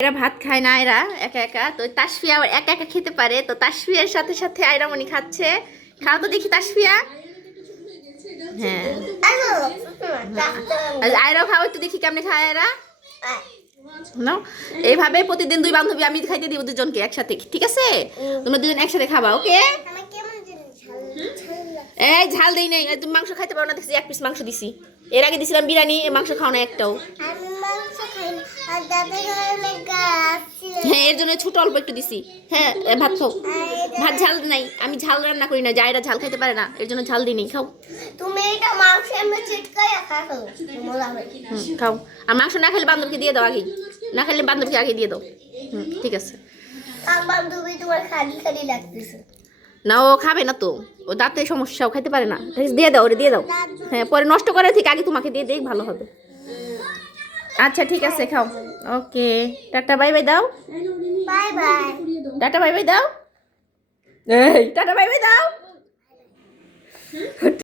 এরা ভাত খায় না, এরা একা একা। তো তাসফিয়া আবার একা একা খেতে পারে, তো তাসফিয়ার সাথে সাথে আয়রামণি খাচ্ছে। খাও তো দেখি তাসফিয়া। হ্যাঁ, আয়রাও খাও একটু দেখি কেমনে খায় এরা। নাও, এইভাবে প্রতিদিন দুই বান্ধবী আমি খাইতে দিব দুজনকে একসাথে, ঠিক আছে? তোমরা দুজন একসাথে খাবা, ওকে? এই ঝাল দেই নাই, তুমি মাংস খাইতে পারো না দেখছি, এক পিস মাংস দিছি। এর আগে দিছিলাম বিরিয়ানি, মাংস খাও না একটাও। হ্যাঁ, এর জন্য ছোট অল্প একটু দিছি। হ্যাঁ, ভাত খাও। ভাত ঝাল নাই, আমি ঝাল রান্না করি না, জায়রা ঝাল খাইতে পারে না, এর জন্য ঝাল দিই নাই। খাও তুমি এটা মাংস এমনি চিটকায়া খাও, মজা হবে। খাও। আর মাংস না খেলে বান্ধবীকে দিয়ে দাও আগেই, না খেলে বান্ধবীকে আগে দিয়ে দাও। ঠিক আছে। বান্ধবী তোমার খালি খালি লাগতেছে। না, ও খাবে না তো, ও দাঁতে সমস্যা, ও খাইতে পারে না। দিয়ে দাও, ওরে দিয়ে দাও। হ্যাঁ, পরে নষ্ট করে ঠিক আগে তোমাকে দিয়ে দেই, ভালো হবে। আচ্ছা ঠিক আছে, খাও। ওকে, টাটা বাই বাই দাও। Bye bye. Tata bye bye দাও। এই টাটা বাই বাই দাও।